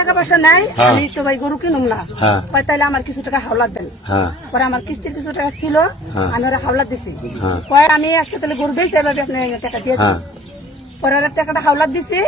টাকা পয়সা নাই হ্যাঁ। আমি তো ভাই গরু কিনুম না হ্যাঁ। কয় তাহলে আমার কিছু টাকা হাওলাত দেন হ্যাঁ পরে আমার কিস্তির কিছু টাকা ছিল। আমি ওরা হাওলাত দিছি। কয় আমি আজকে তাহলে গরু দিয়েছি এভাবে আপনি টাকা দিয়ে দিন পরে টাকাটা হাওলাত দিছি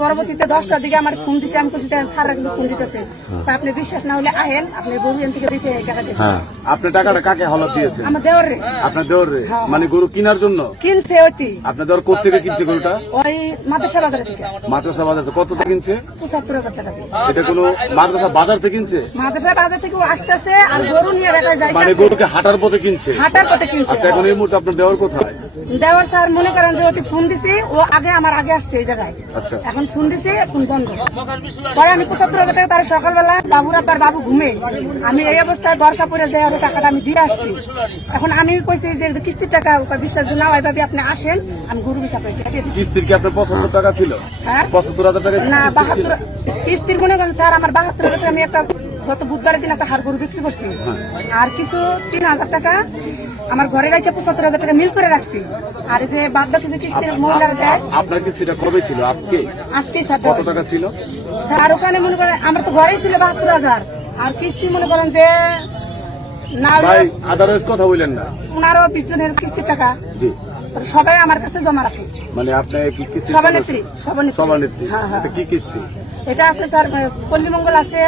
পরবর্তীতে দশটার দিকে আমার ফোন দিছে আমি কইছি স্যার কিন্তু ফোন দিতেছে। কয় আপনি বিশ্বাস না হলে আহেন আপনি গরু থেকে টাকা দিন। হ্যাঁ। আপনি টাকাটা কাকে হলত দিয়েছেন? আমার দেওয়ার। রে আপনার দেওয়ার? রে? হ্যাঁ। মানে গরু কেনার জন্য? কিনছে ওইটি। আপনার দেওয়ার কোথেকে কিনছে গরুটা? ওই মাদ্রাসা বাজার থেকে। মাদ্রাসা বাজার থেকে। কত থেকে কিনছে? পঁচাত্তর হাজার টাকা দিয়ে। এটা কোনো মাদ্রাসা বাজার থেকে কিনছে? মাদ্রাসা বাজার থেকে আসতেছে আর গরু নিয়ে ঢাকায় মানে গরুকে হাঁটার পথে কিনছে? হাঁটার পথে কিনছে। আচ্ছা এখন এই মুহূর্তে আপনার দেওয়ার কোথায়? দেওয়ার স্যার মনে করেন যে ওকে ফোন দিছি ও আগে আমার আগে আসছে এই জায়গায়। আচ্ছা। এখন ফোন দিছে ফোন বন্ধ। পরে আমি পঁচাত্তর হাজার টাকা তার সকালবেলা বাবুর আব্বার বাবু ঘুমে আমি এই অবস্থায় দরকার পড়ে যাই আর টাকাটা আমি দিয়ে আসছি। এখন আমি কইছি যে কিস্তির টাকা বিশ্বাস না হয় ভাবি আপনি আসেন আমি গরু বিচার কিস্তির কি আপনার পঁচাত্তর টাকা ছিল? হ্যাঁ? পঁচাত্তর হাজার টাকা না বাহাত্তর কিস্তির মনে করেন স্যার আমার বাহাত্তর হাজার টাকা আমি একটা গত বুধবারের দিন একটা হাড় গরু বিক্রি করছি। আর কিছু তিন হাজার টাকা আমার ঘরে রাখে পঁচাত্তর হাজার টাকা মিল করে রাখছি। আর এই যে বাদ বাকি যে কিস্তির মহিলারা দেয় আপনার কিস্তিটা কবে ছিল? আজকে? আজকেই স্যার কত টাকা ছিল? স্যার ওখানে মনে করেন আমার তো ঘরেই ছিল বাহাত্তর হাজার। আর কিস্তি মনে করেন যে আদারওয়াইজ কথা বললেন না। টাকা। জি। সবাই আমার কাছে জমা রাখে। মানে আপনি কি কিস্তি সভানেত্রী হ্যাঁ হ্যাঁ। এটা কি কিস্তি? এটা আছে স্যার পল্লীমঙ্গল আছে।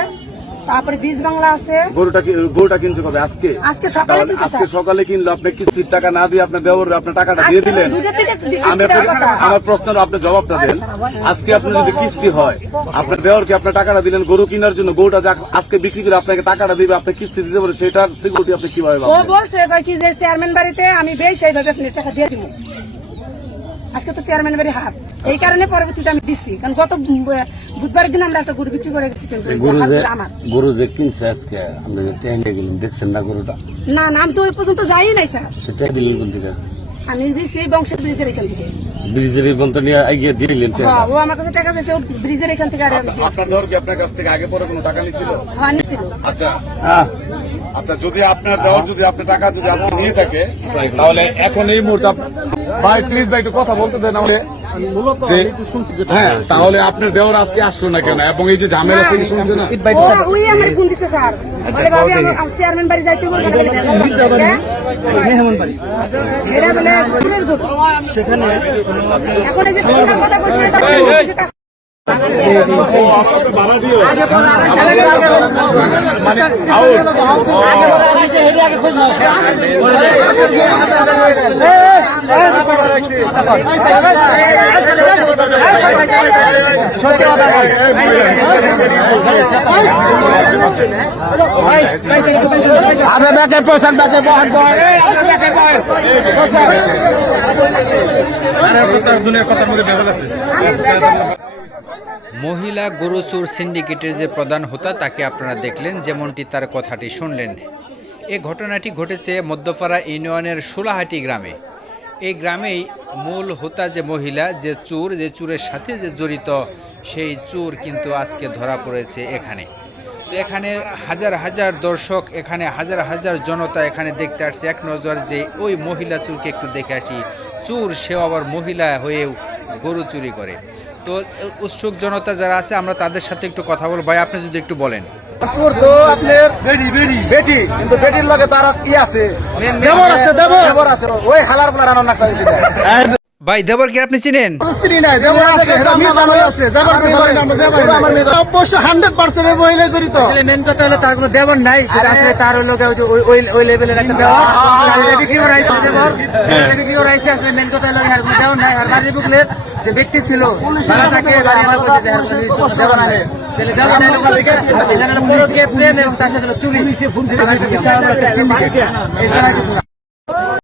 তারপরে বীজ বাংলা আছে। গরুটা গরুটা কিনছে কবে? আজকে? আজকে সকালে আজকে সকালে কিনলো। আপনি কিস্তির টাকা না দিয়ে আপনার দেওয়ার আপনার টাকাটা দিয়ে দিলেন? আমি। আমার প্রশ্নের আপনি জবাবটা দেন। আজকে আপনার যদি কিস্তি হয় আপনার দেওয়ারকে আপনার টাকাটা দিলেন গরু কেনার জন্য? গরুটা আজকে বিক্রি করে আপনাকে টাকাটা দিবে আপনি কিস্তি দিতে পারে সেটার সিকিউরিটি আপনি কীভাবে ও বলছে কয় কি যে চেয়ারম্যান বাড়িতে আমি বেশ এইভাবে আপনি টাকা দিয়ে দিব। আজকে তো চেয়ারম্যান বাড়ি হাত। এই কারণে পরবর্তীতে আমি দিছি। কারণ গত বুধবার বুধবারের দিন আমরা একটা গরু বিক্রি করে গেছি কিন্তু গরু যে আমার। গরু যে কিনছে আজকে আমরা ট্রেনে গেলেন দেখছেন না গরুটা? না নাম তো ওই পর্যন্ত যাই নাই স্যার। সেটাই দিলেন কোন থেকে? আমি দিচ্ছি বংশের ব্রিজের এখান থেকে। ব্রিজের এই পর্যন্ত নিয়ে এগিয়ে দিলেন হ্যাঁ, ও আমার কাছে টাকা দিয়েছে ব্রিজের এখান থেকে আর আমি আপনার দেওয়ার কি আপনার কাছ থেকে আগে পরে কোনো টাকা নিছিল? হ্যাঁ নিছিল। আচ্ছা। হ্যাঁ। আচ্ছা যদি আপনার দেওয়ার যদি আপনি টাকা যদি আজকে নিয়ে থাকে তাহলে এখন এই মুহূর্তে ভাই প্লিজ ভাই একটু কথা বলতে দেন আমাকে। হ্যাঁ তাহলে আপনার দেওয়ার আজকে আসলো না কেন? এবং এই যে ঝামেলা থেকে শুনছে না? দিছে চেয়ারম্যান বাড়ি যাইতে মেহমান বাড়ি সেখানে। মানে। ব্যাকে পয়সা ব্যাকে মহিলা গরুচুর সিন্ডিকেটের যে প্রধান হোতা, তাকে আপনারা দেখলেন, যেমনটি তার কথাটি শুনলেন। এ ঘটনাটি ঘটেছে মধ্যপাড়া ইউনিয়নের সোলাহাটি গ্রামে। এই গ্রামেই মূল হোতা যে মহিলা, যে চোর, যে চোরের সাথে যে জড়িত, সেই চোর কিন্তু আজকে ধরা পড়েছে এখানে। তো এখানে হাজার হাজার দর্শক, এখানে হাজার হাজার জনতা এখানে দেখতে আসছে। এক নজর যে ওই মহিলা চোরকে একটু দেখে আসি। চোর, সেও আবার মহিলা হয়েও গরু চুরি করে। তো উৎসুক জনতা যারা আছে, আমরা তাদের সাথে একটু কথা বলব। ভাই, আপনি যদি একটু বলেন। চোর তো আপনার বেটি কিন্তু বেটির লগে তার কি আছে। দেবর আছে দেবর আছে ওই হালার আপনার রান্না চাইছিল চাইছে ভাই দেবর কি আপনি চিনেন? চিনি নাই দেবর আছে এটা আমি মানুষ আছে দেবর আমার মেয়ে অবশ্য 100% মহিলা জড়িত। মেন কথা হলো তার কোনো দেবর নাই আসলে তার হলো ওই যে লেভেলের একটা আসলে মেন কথা হলো নাই। আর বুকলের ব্যক্তি ছিল তারা তাকে তার সাথে চুরি।